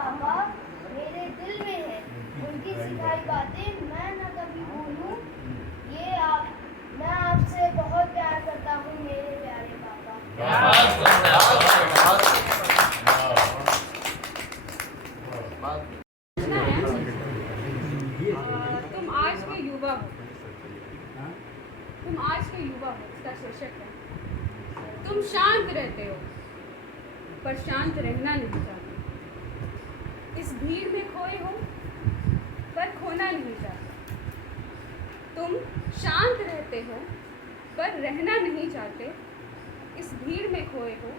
पापा मेरे दिल में है, उनकी सिखाई बातें मैं न कभी भूलूं। मैं आपसे बहुत प्यार करता हूँ मेरे प्यारे पापा। तुम आज के युवा हो, इसका शीर्षक है। तुम शांत रहते हो पर शांत रहना नहीं चाहते। इस भीड़ में खोए हो पर खोना नहीं चाहते। तुम शांत रहते हो पर रहना नहीं चाहते। इस भीड़ में खोए हो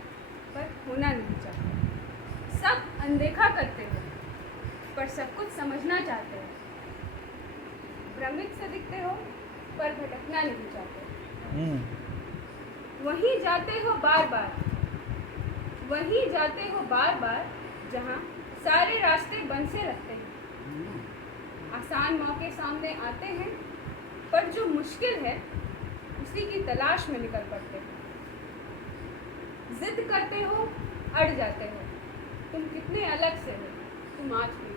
पर खोना नहीं चाहते। सब अनदेखा करते हो पर सब कुछ समझना चाहते हो। भ्रमित से दिखते हो पर भटकना नहीं चाहते। वहीं जाते हो बार बार जहां सारे रास्ते बंद से लगते हैं। आसान मौके सामने आते हैं पर जो मुश्किल है उसी की तलाश में निकल पड़ते हो। जिद करते हो, अड़ जाते हो। तुम कितने अलग से हो, तुम आज भी।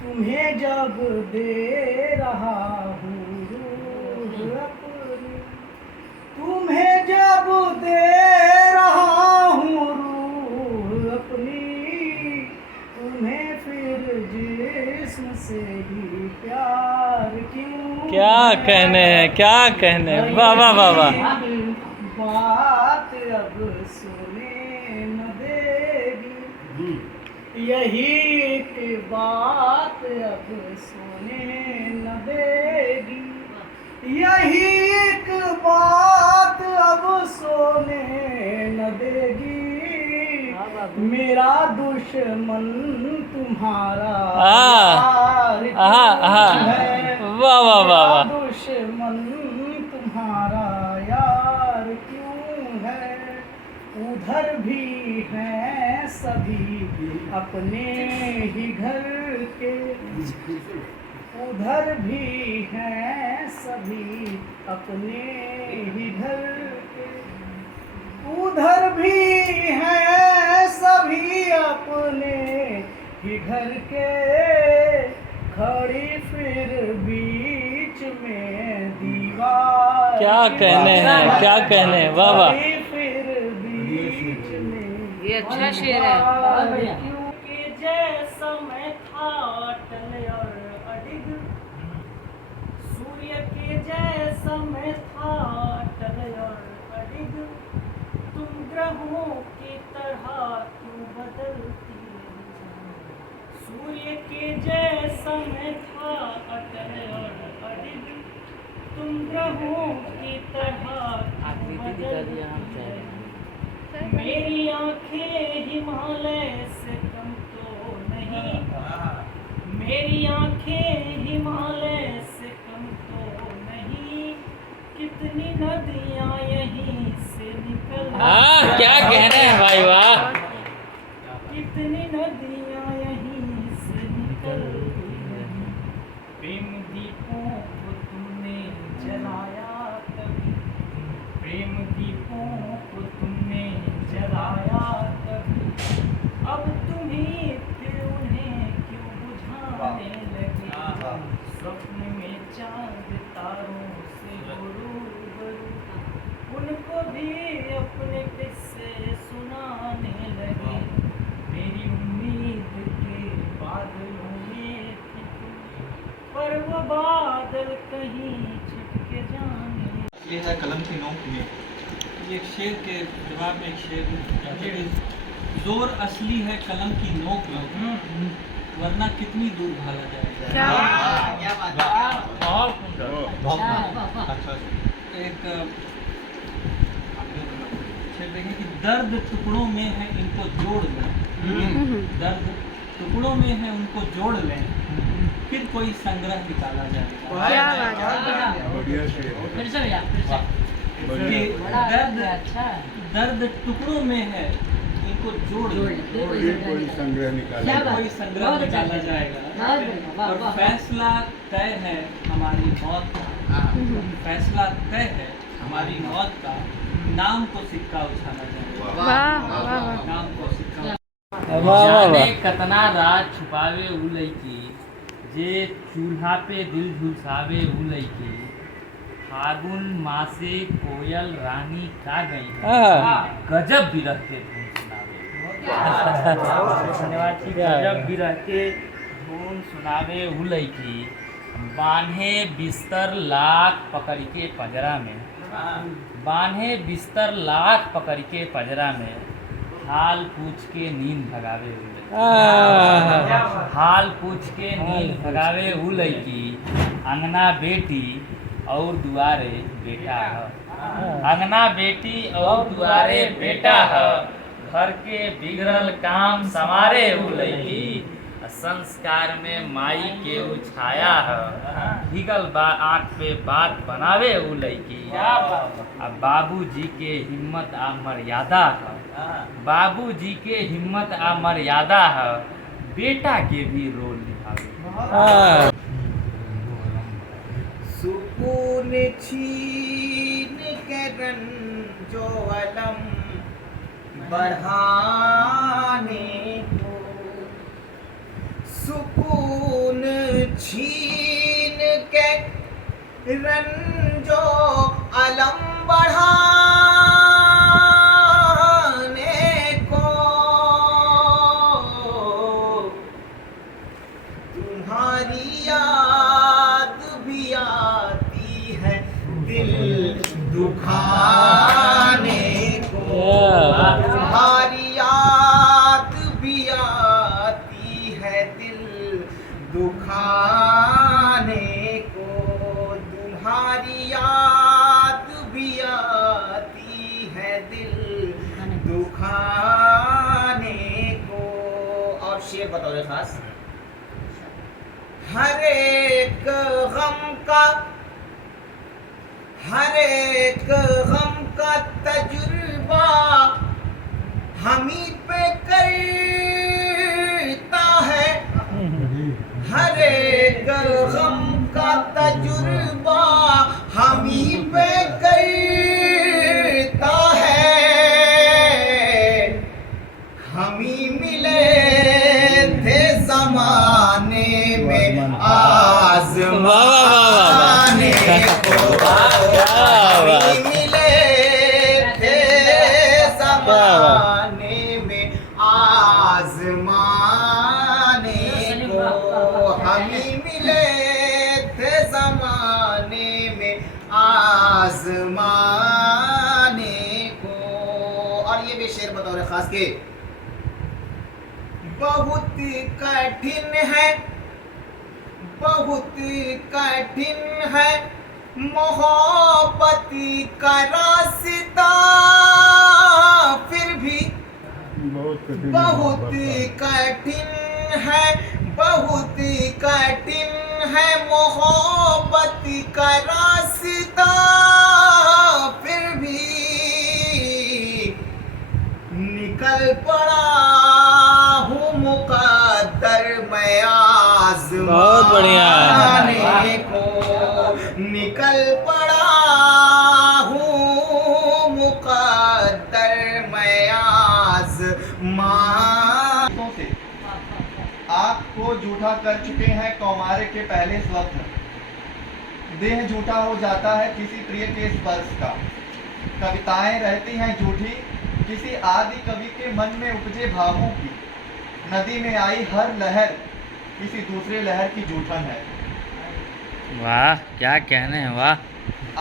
तुम्हें जब दे रहा हूँ रूह अपनी, तुम्हें जब दे रहा हूँ रूह अपनी, तुम्हें फिर जिस्म से ही प्यार क्यों? क्या कहने हैं, क्या कहने। वाह वाह वाह वाह। बात अब सुने न देगी, यही एक बात अब सुने न देगी, यही एक बात अब सोने न देगी। मेरा दुश्मन तुम्हारा यार क्यों है? वाह वाह वाह वाह। दुश्मन तुम्हारा यार क्यों है? उधर भी हैं सभी अपने ही घर के, उधर भी हैं सभी अपने ही घर के, उधर भी हैं सभी अपने ही घर के। खड़ी फिर बीच में दीवार, क्या कहने हैं, क्या कहने। वाह वाह। ये अच्छा शेर है। क्योंकि जैसा मैं था अटल और अडिग, सूर्य के जैसा मैं था अटल और अडिग, तुम ग्रहों की तरह क्यों बदलती रही? सूर्य के जैसा मैं था अटल और अडिग, तुम ग्रहों की तरह क्यों बदलती रही? मेरी आंखें हिमालय से कम तो नहीं, मेरी आंखें हिमालय से कम तो नहीं, कितनी नदियां यहीं से निकल, क्या कहने हैं भाई, वाह। कितनी नदियां यहीं से निकलती नहीं। प्रेम दीपों को तुमने जलाया कभी, प्रेम दीपों को तुमने जलाया कभी, अब तुम्हीं फिर उन्हें क्यों बुझाने लगे? स्वप्न में चांद तारों से हो रूबरू, उनको भी अपने किस्से सुनाने लगे। मेरी उम्मीद के बादलों में थी तुम, पर वो बादल कहीं छिप के जाने। ये है कलम की नोक में। ये एक शेर के जवाब में एक शेर जोर असली है कलम की नोक में, वरना कितनी दूर भागा जाएगा। एक शेर देखें कि दर्द टुकड़ों में है इनको जोड़ लें, दर्द टुकड़ों में है उनको जोड़ लें, फिर कोई संग्रह निकाला जाएगा। दर्द टुकड़ों में है इनको जोड़ कोई संग्रह निकाला जाएगा। और फैसला तय है हमारी मौत का, फैसला तय है हमारी मौत का, नाम को सिक्का उछाला जाएगा, नाम को सिक्का। वाह वाह जाने वाह कतना राज छुपावे उ लईकी, जे चूल्हा पे दिल झुलसावे उ लईकी, फागुन मासे कोयल रानी का गई, गजब विरह के धुन सुनावे। धन्यवाद जी। गजब विरह के धुन सुनावे उ लईकी, बान्हे बिस्तर लाख पकड़ के पंजरा में, बान्हे बिस्तर लाख पकड़ के पंजरा में, हाल पूछ के नींद भगावे उ लईकी, हाल पूछ के नींद भगावे उ लईकी, अंगना बेटी और दुआरे बेटा है, अंगना बेटी और दुआरे बेटा है, घर के बिगड़ल काम संवारे उ लईकी, संस्कार में माई के उ छाया है, भीगल आँख पे बात बनावे उ लईकी, अब बाबूजी के हिम्मत आ मर्यादा है, बाबूजी के हिम्मत आ मर्यादा है, बेटा के भी रोल निभावे। सुकून छीन के रंजो अलम बढ़ाने को, सुकून छीन के रंजो अलम बढ़ाने को, तुम्हारी याद भी आती है दिल दुखाने को, तुम्हारी याद भी आती है दिल दुखाने को, तुम्हारी याद भी आती है दिल दुखाने को। और शेर बतौर खास, हर एक गम का, हर एक गम का तजुर्बा हमी पे करता है, हर एक गम का तजुर्बा हमी पे करता है, हमी मिले थे ज़माने में आज़माने को, हमी मिले थे ज़माने में आज़माने को, हमी मिले थे ज़माने में आज़माने को। और ये भी शेर बतौर खास के, बहुत कठिन है, बहुत कठिन है मोहब्बत का रास्ता, फिर भी बहुत कठिन है, बहुत कठिन है मोहब्बत का रास्ता, फिर भी निकल पड़ा हूँ मुकद्दर मैं आज़माने को, निकल पड़ा हूँ मुकद्दर मैं आज़माने से। आपको झूठा कर चुके हैं कौमारे के पहले स्वप्न, देह झूठा हो जाता है किसी प्रिय के स्पर्श का, कविताएं रहती हैं झूठी किसी आदि कवि के मन में उपजे भावों की, नदी में आई हर लहर किसी दूसरे लहर की जूठन है। वाह क्या कहने हैं, वाह।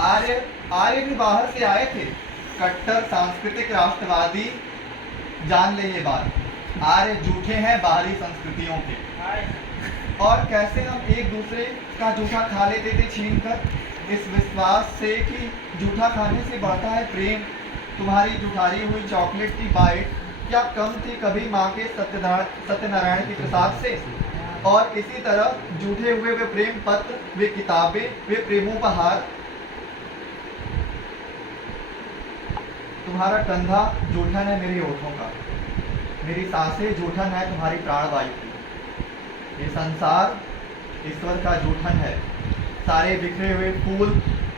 आर्य भी बाहर से आए थे, कट्टर सांस्कृतिक राष्ट्रवादी, जान ले ये बात, आर्य झूठे हैं बाहरी संस्कृतियों के। और कैसे हम एक दूसरे का जूठा खा लेते थे छीन कर, इस विश्वास से कि जूठा खाने से बढ़ता है प्रेम। तुम्हारी जुठारी हुई चॉकलेट की बाइट क्या कम थी कभी माँ के सत्यनारायण के प्रसाद से? और इसी तरह जूठे हुए वे प्रेम पत्र, वे किताबें, वे प्रेमोपहार। तुम्हारा कंधा जूठन है मेरे होठों का, मेरी सांसें जूठन है तुम्हारी प्राणवायु की। ये संसार ईश्वर का जूठन है, सारे बिखरे हुए फूल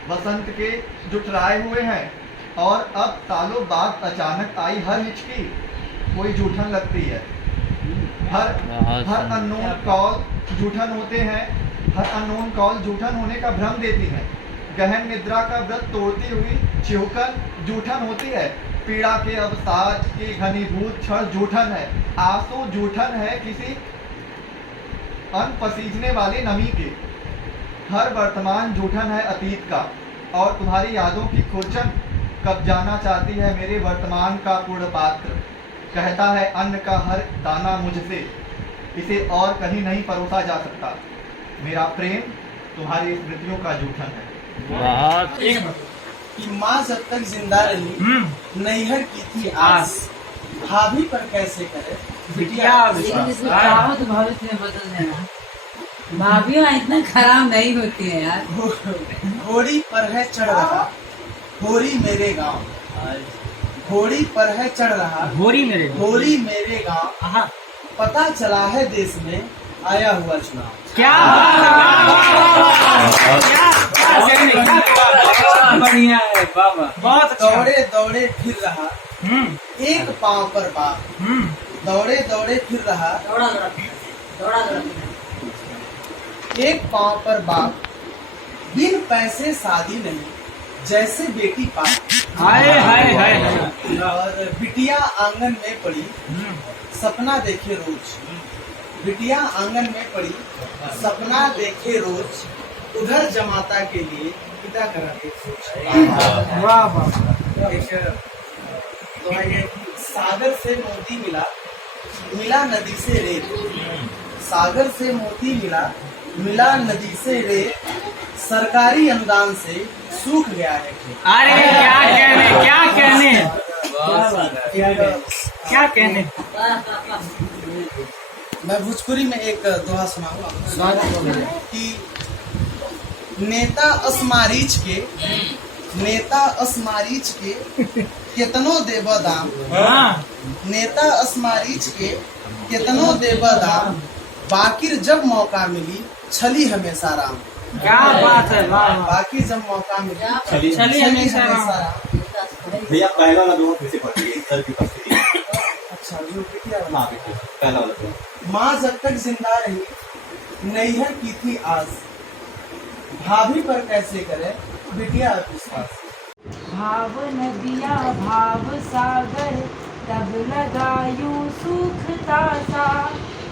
बसंत के जुटराए हुए हैं। और अब सालों बाद अचानक आई हर हिचकी कोई जूठन लगती है। हर अननोन कॉल जूठन होते हैं, हर अननोन कॉल जूठन होने का भ्रम देती है। गहन निद्रा का व्रत तोड़ती हुई चिहुकन जूठन होती है। पीड़ा के अवसाद की घनीभूत क्षण जूठन है। आंसू जूठन है किसी अन्न पसीजने वाली नमी के। हर वर्तमान जूठन है अतीत का, और तुम्हारी यादों की खुरचन कब जाना चाहती है मेरे वर्तमान का पूर्ण पात्र। कहता है अन्न का हर दाना मुझसे, इसे और कहीं नहीं परोसा जा सकता। मेरा प्रेम तुम्हारी स्मृतियों का जूठन है। बहुत कि माँ जब तक जिंदा रही नैहर की थी आस, भाभी पर कैसे करे बिटिया विश्वास। तो भविष्य में बदल देना, भाभियों इतना खराब नहीं होती है यार। घोड़ी पर है चढ़ रहा होरी मेरे गांव, घोड़ी पर है चढ़ रहा होरी मेरे गांव। पता चला है देश में आया हुआ चुनाव। क्या बढ़िया है बाबा, बहुत दौड़े दौड़े फिर रहा एक पांव पर बाप, दौड़े दौड़े फिर रहा एक पांव पर बाप। बिन पैसे शादी नहीं जैसे बेटी पाप। हाय हाय हाय। और बिटिया आंगन में पड़ी सपना देखे रोज, बिटिया आंगन में पड़ी सपना देखे रोज। उधर जमाता के लिए पिता कराते सोच। सागर से मोती मिला मिला नदी से रेत, सागर से मोती मिला मिला नदी से रेत। सरकारी अनुदान से सूख गया है खेत। अरे क्या कहने मैं भोजपुरी में एक दोहा सुनाऊंगा कि नेता असमारीच के केतनो देबा दाम, नेता असमारीच के केतनो देबा दाम। बाकिर जब मौका मिली छली हमेशा राम। क्या बात है वाह। बाकी जब मौका मिली छली हमेशा राम। भैया पहला वाला दोहा कैसे पढ़िए सर की उपस्थिति। अच्छा जो बिटिया हाँ बेटे पहला वाला दोहा। माँ जब तक जिंदा रही नैहर की थी आस, भाभी पर कैसे करे बिटिया विश्वास। भाव नदिया भाव सागर तब लगायू सूखता सा।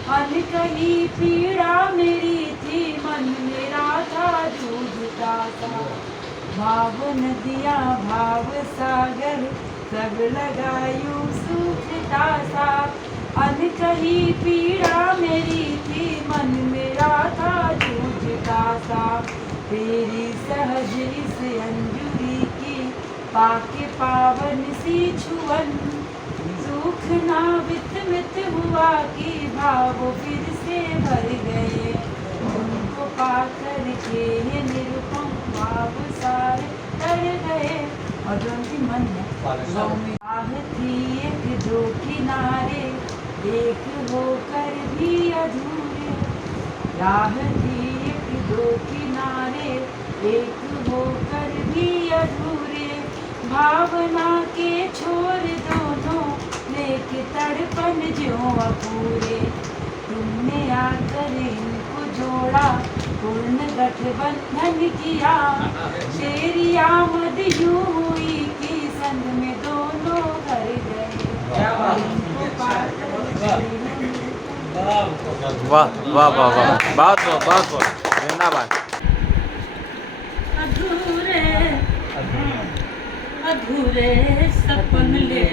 अन कहीं पीड़ा मेरी थी मन मेरा था जूझता सा। भाव नदिया भाव सागर सब लगायू सूखता सा। अन कहीं पीड़ा मेरी थी मन मेरा था जूझता सा। तेरी सहज इस अंजुरी की पाके पावन सी छुअन। सुख ना वित हुआ कि भाव फिर से भर गए। उनको पाकर के निरुपम भाव सारे तर गए। और जो उनकी मन है राह थी एक दो किनारे एक होकर भी अधूरे। राह थी एक दो किनारे एक होकर भी अधूरे। भावना के छोर दोनों लेके तड़पन ज्यों अपूरे। तुमने आकर इनको जोड़ा पूर्ण गठबंधन किया। तेरी आमद यूं हुई कि संग में दोनों घर गए। इनको पाकर वाह वाह वाह वाह, बहुत धन्यवाद। अधूरे सपन ले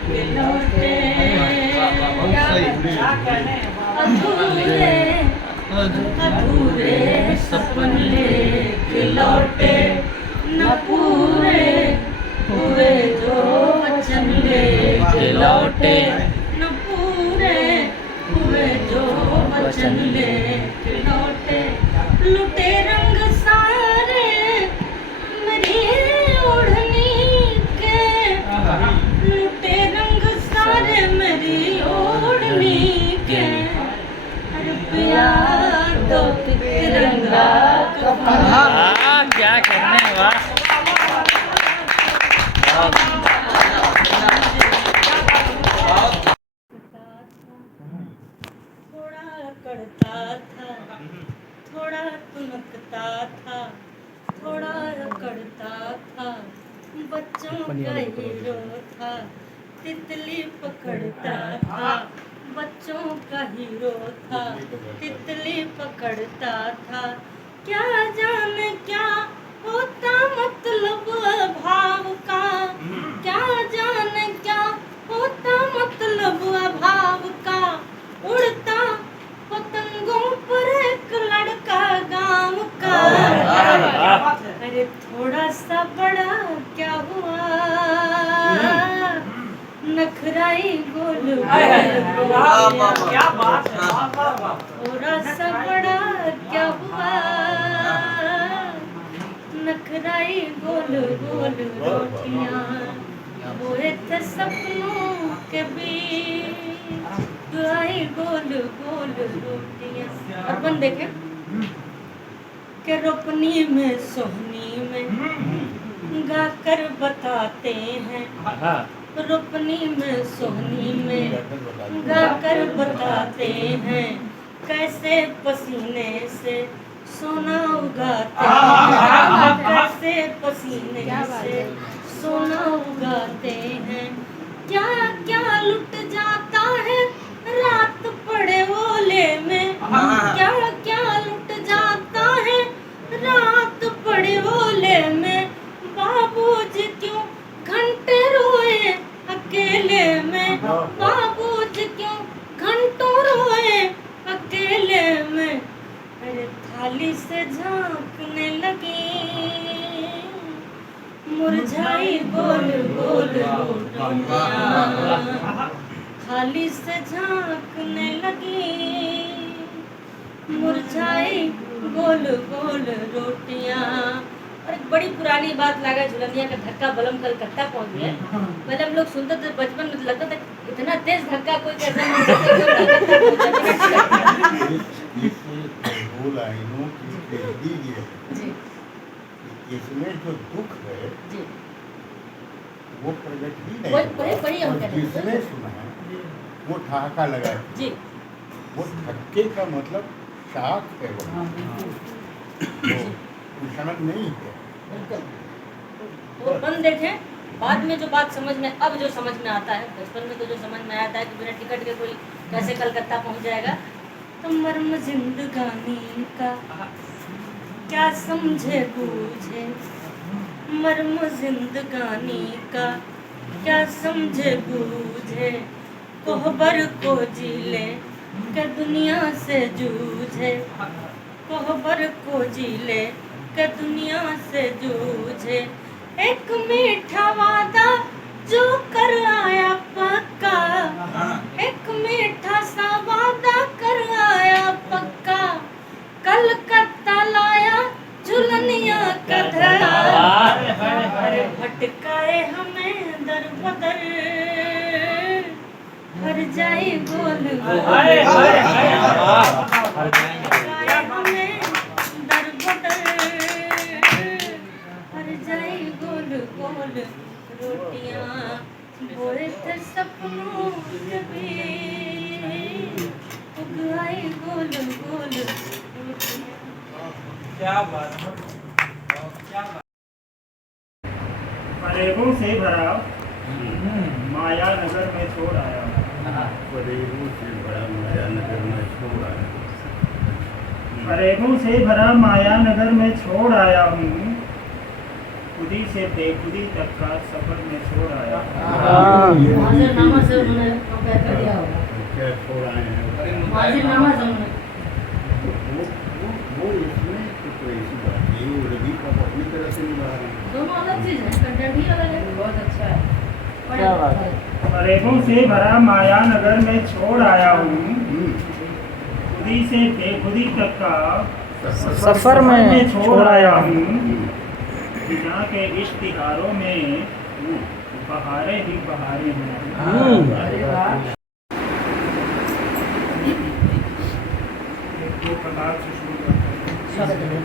के लौटे। अधूरे सपन ले के लौटे। न पूरे हुए जो वचन ले के लौटे। न पूरे हुए जो वचन ले के लौटे। लुटे रंग सारे मेरी ओढ़नी के। लुटे रंग सारे मेरी ओढ़नी के। रुपया तो तिरंगा कफन। क्या कहने वाह। बच्चों का हीरो था, तितली पकड़ता था। बच्चों का हीरो था, तितली पकड़ता था। क्या जाने क्या होता मतलब अभाव का, क्या जाने क्या होता मतलब अभाव का। उड़ता पतंगों पर एक लड़का गाँव का। अरे थोड़ा सा बड़ा क्या हुआ, नखराई गोल थोड़ा सा बड़ा क्या हुआ, नखराई गोल गोल रोटियां बोए थे सपनों के बीच, दुआई गोल गोल रोटियां। और बन देखे के रोपनी में सोहनी में गाकर बताते हैं, रोपनी में सोहनी में गाकर बताते हैं। कैसे पसीने से सोना उगाते हैं, कैसे पसीने से सोना उगाते हैं। क्या क्या लुट जाता है रात पड़े ओले में, क्या क्या लुट जाता है रात पड़े ओले में। बाबूजी क्यों घंटे रोए अकेले में, बाबूजी क्यों घंटों रोए अकेले में। अरे थाली से झांकने लगी मुरझाई गोल गोल रोटियां, थाली से झांकने लगी मुरझाई गोल गोल रोटियां। और एक बड़ी पुरानी बात लगा झुलनिया का धक्का बलम कलकत्ता पहुंच गया। पहले हम लोग सुनते थे बचपन में, लगता था इतना तेज धक्का कोई कैसे मार सकता है। दो लाइनों की पेशगी ये है, इसमें जो दुख है जी, वो प्रकट ही नहीं वही हुआ। जिसने सुना वो ठहाका लगा जी, वो धक्के का मतलब शाख है, वो भूषण नहीं है। तो बन देखे बाद में जो बात समझ में, अब जो समझ में आता है, बचपन में तो जो समझ में आता है कि बिना टिकट के कोई कैसे कलकत्ता पहुंच जाएगा। तो मर्म जिंदगानी का क्या समझे बूझे, मर्म जिंदगानी का क्या समझे बूझे। कोहबर को जी ले के दुनिया से जूझे, कोहबर को जी ले के दुनिया से जूझे। एक मीठा वादा जो कर आया पक्का, एक मीठा सा वादा कर आया पक्का। कलकत्ता लाया झुलनिया का धड़ा, अरे भटकाए हमें दर बदर, हर जाए गोल गोल, भटकाए हमें दर बदर, हर जाए गोल गोल रोटियां बोए थे सपनों के बीच, उगाई गोल गोल रोटियां। क्या बात है, क्या बात। फरेबों से भरा माया नगर में छोड़ आया, फरेबों से भरा माया नगर में छोड़ आया, फरेबों से भरा माया नगर में छोड़ आया हूँ। खुदी से बेखुदी तक का सफर में छोड़ आया। हाजिरनामा से उन्होंने कंपेयर कर दिया होगा, क्या छोड़ आए हैं हाजिरनामा से उन्होंने। वो इसमें तो ऐसी बात नहीं, वो रवि का अपनी तरह से निभा रहे हैं। दोनों अलग चीज है, कंटेंट ही अलग है। बहुत अच्छा है, क्या बात है। फरेबों से भरा माया नगर में छोड़ आया हूँ। खुदी से बेखुदी तक का सफर में छोड़ आया हूँ। जहाँ के इश्तिहारों में बहारें ही बहारें हैं। दो प्रकार से शुरू करते हैं।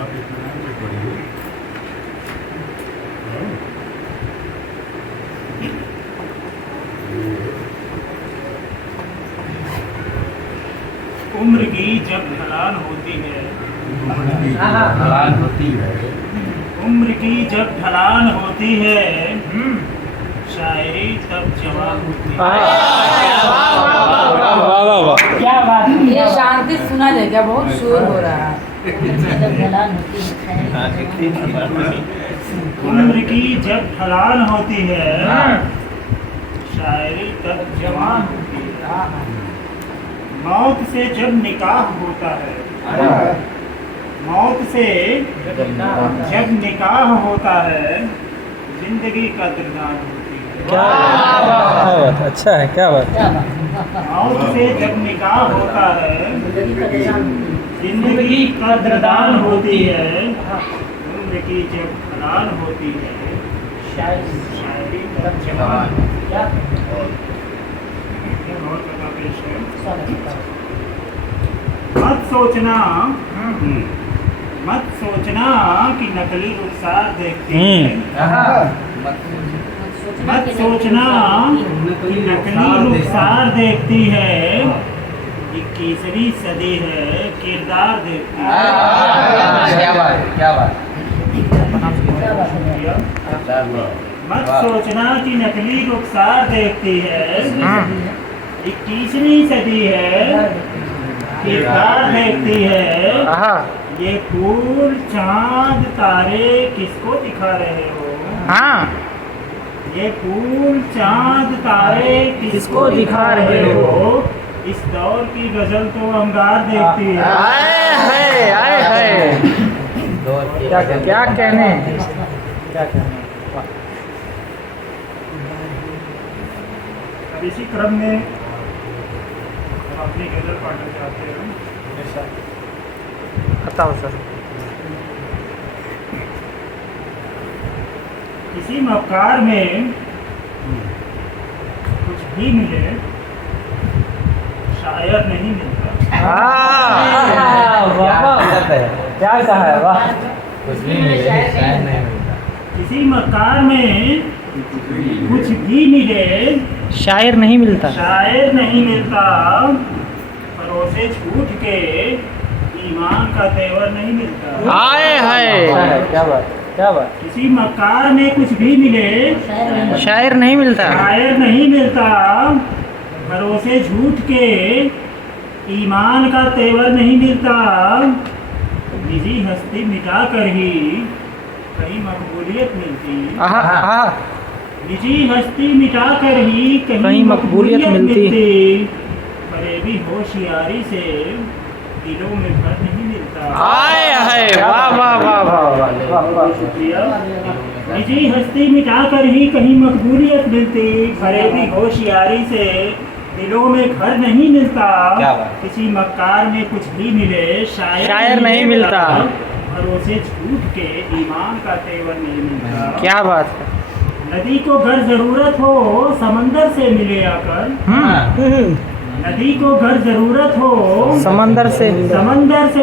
आप इतना से पढ़िए। उम्र की जब ढलान होती है, ढलान होती है, उम्र की जब ढलान होती है शायरी तब जवान होती है। वाह वाह वाह। क्या बात है, ये शांति सुना जाएगा, बहुत शोर हो रहा है। उम्र की जब ढलान होती है शायरी तब जवान होती है। मौत से जब निकाह होता है, मौत से जब निकाह होता है जिंदगी कदरदान होती है। क्या बात, अच्छा है, क्या बात। मौत से जब निकाह होता है जिंदगी कदरदान होती है। उम्र की जब ढलान होती है शायरी तब जवान। और बता पेश है। मत सोचना कि नकली रुखसार देखती है। मत सोचना कि नकली रुखसार देखती है। 21वीं सदी है किरदार देखती है। क्या बात, क्या बात। मत सोचना कि नकली रुखसार देखती है। 21वीं सदी है किरदार देखती है। ये फूल चांद तारे किसको दिखा रहे हो? ये फूल चांद तारे किसको दिखा रहे हो? इस दौर की गजल तो अंगार देखती है। आए है क्या कहने, क्या कहने। अब इसी क्रम में हम अपनी गजल पढ़ना चाहते हैं। बताओ सर। किसी मक्कार में कुछ भी मिले शायर नहीं मिलता। क्या कहा है, वाह। कुछ भी मिले शायद नहीं मिलता। किसी मक्कार में कुछ भी मिले शायर नहीं मिलता। शायर नहीं मिलता। परोसे छूट के ईमान का तेवर नहीं मिलता। आए है, क्या बात, क्या बात। किसी मक्कार में कुछ भी मिले शायर नहीं मिलता। शायर नहीं मिलता। भरोसे झूठ के ईमान का तेवर नहीं मिलता। निजी हस्ती मिटा कर ही कहीं मकबूलियत मिलती। निजी हस्ती मिटा कर ही कहीं मकबूलियत मिलती। फरेबी होशियारी से दिलों में भर नहीं मिलता। आए है, वाह वाह वाह वाह। शुक्रिया। निजी हस्ती मिटा कर ही कहीं मकबूलियत मिलती। फरेबी होशियारी से दिलों में घर नहीं मिलता। किसी मक्कार में कुछ भी मिले शायर नहीं मिलता। भरोसे झूठ के ईमान का तेवर नहीं मिलता। क्या बात है। नदी को घर जरूरत हो समंदर से मिले आकर। नदी को घर जरूरत हो समंदर से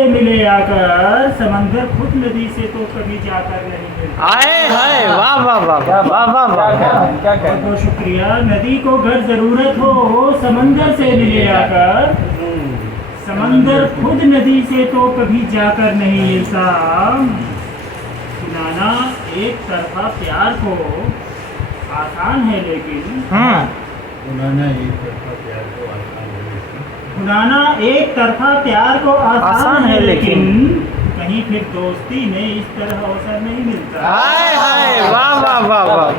मिले आकर। समंदर खुद नदी से तो कभी जाकर नहीं मिलता। आए है, वाह वाह वाह वाह वाह वाह। क्या बहुत शुक्रिया। नदी को घर जरूरत हो समंदर से मिले आकर। समंदर खुद नदी से तो कभी जाकर नहीं मिलता। सुनाना एक तरफा प्यार को आसान है लेकिन सुनाना एक तरफा प्यार को आसान है। सुनाना एक तरफा प्यार को आसान है लेकिन कहीं फिर दोस्ती में इस तरह अवसर नहीं मिलता। हाय हाय, वाह वाह वाह वाह,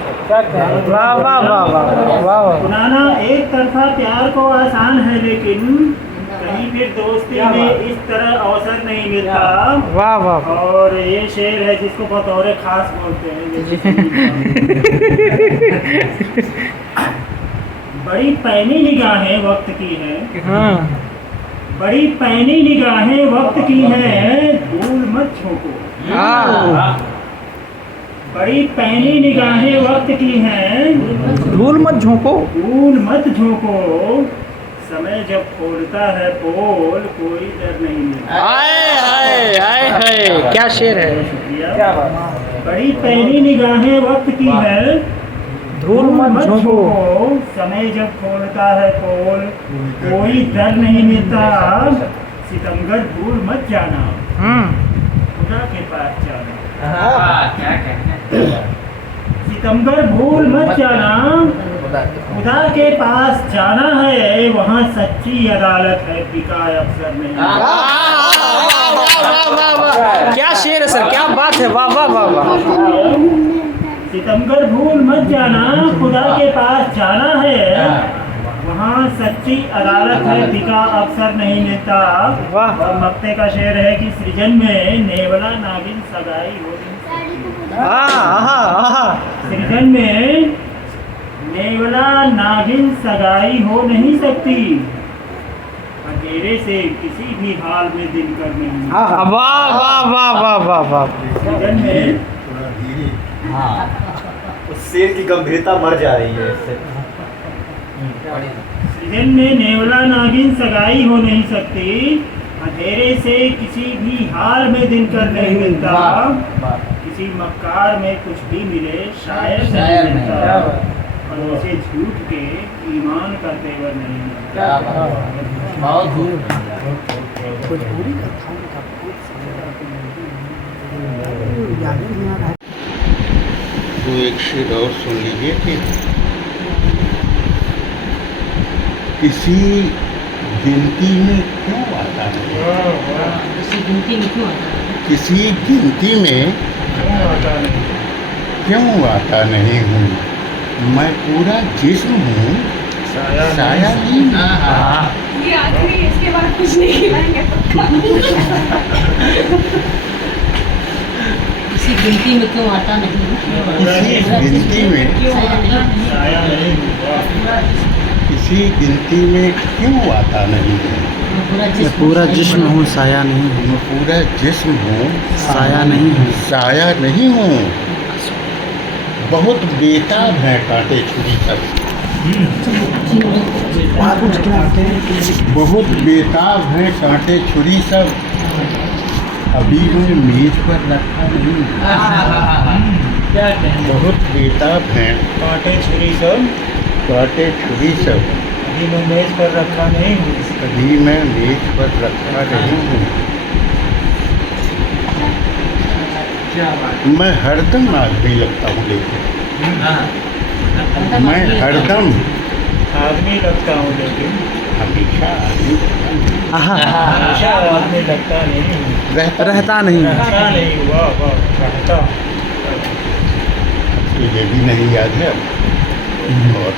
वाह वाह वाह वाह वाह। सुनाना एक तरफा प्यार को आसान है लेकिन कहीं फिर दोस्ती में इस तरह अवसर नहीं मिलता। वाह वाह। और ये शेर है जिसको बतौर खास बोलते हैं। बड़ी पैनी निगाहें वक्त की है। बड़ी पैनी निगाहें वक्त की है धूल मत झोंको। बड़ी पैनी निगाहें वक्त की हैं धूल मत झोंको। धूल मत झोंको। समय जब खोलता है पोल कोई डर नहीं मिलता। आए हाय आए हाय, क्या शेर है। शुक्रिया। बड़ी पैनी निगाहें वक्त की है धूल मत झोंको। समय जब खोलता है पोल कोई डर नहीं मिलता। सितमगर भूल मत जाना खुदा के पास जाना। क्या कहते हैं। सितमगर भूल मत जाना, खुदा के पास जाना है, वहाँ सच्ची अदालत है, बिकाए अफसर नहीं। क्या शेर है सर, क्या बात है, वाह वाह वाह वाह। सितमगर भूल मत जाना, खुदा के पास जाना है, वहाँ सच्ची अदालत है, बिका अफसर नहीं मिलता। वाह। और मक्ते का शेर है कि सृजन में नेवला नागिन सगाई हो नहीं। सृजन में नेवला नागिन सगाई हो नहीं सकती, अंधेरे से किसी भी हाल में दिल कर नहीं। वाह वाह वाह वाह वाह वाह। सृजन में हाँ, उस शेर की गंभीरता मर जा रही है इससे। सृजन में नेवला नागिन सगाई हो नहीं सकती, अंधेरे से किसी भी हाल में दिन कर नहीं मिलता, किसी मक्कार में कुछ भी मिले शायर नहीं मिलता, और उसे झूठ के ईमान का तेवर नहीं मिलता। तो एक शेर और सुन लीजिए कि किसी गिनती में क्यों आता है, किसी गिनती में क्यों आता है, किसी गिनती में क्यों आता नहीं हूँ, मैं पूरा जिस्म हूँ, साया नहीं। ये आखिरी, इसके बाद कुछ नहीं खिलाएंगे। किसी गिनती में क्यों आता नहीं, किसी गिनती में किसी गिनती में क्यों आता नहीं है, मैं पूरा जिस्म हूँ, साया नहीं हूँ। मैं पूरा जिस्म हूँ, साया नहीं हूँ। साया नहीं हूँ। बहुत बेताब है कांटे छुरी सब, बहुत बेताब है कांटे छुरी सब, अभी मैं मेज पर रखा नहीं। क्या कहते हैं। बहुत बेताब है कांटे छुरी सब, कांटे छुरी सब, अभी मैं मेज पर रखा नहीं हूँ। अभी मैं मेज पर रखा नहीं हूँ। क्या बात। मैं हरदम आदमी लगता हूँ, लेकिन मैं हरदम आदमी लगता हूँ, लेकिन हमेशा आदमी लगता हूँ। हमेशा आदमी लगता नहीं हूँ। रहता नहीं। रहता नहीं हुआ, रहता। तो ये भी नहीं याद है अब। और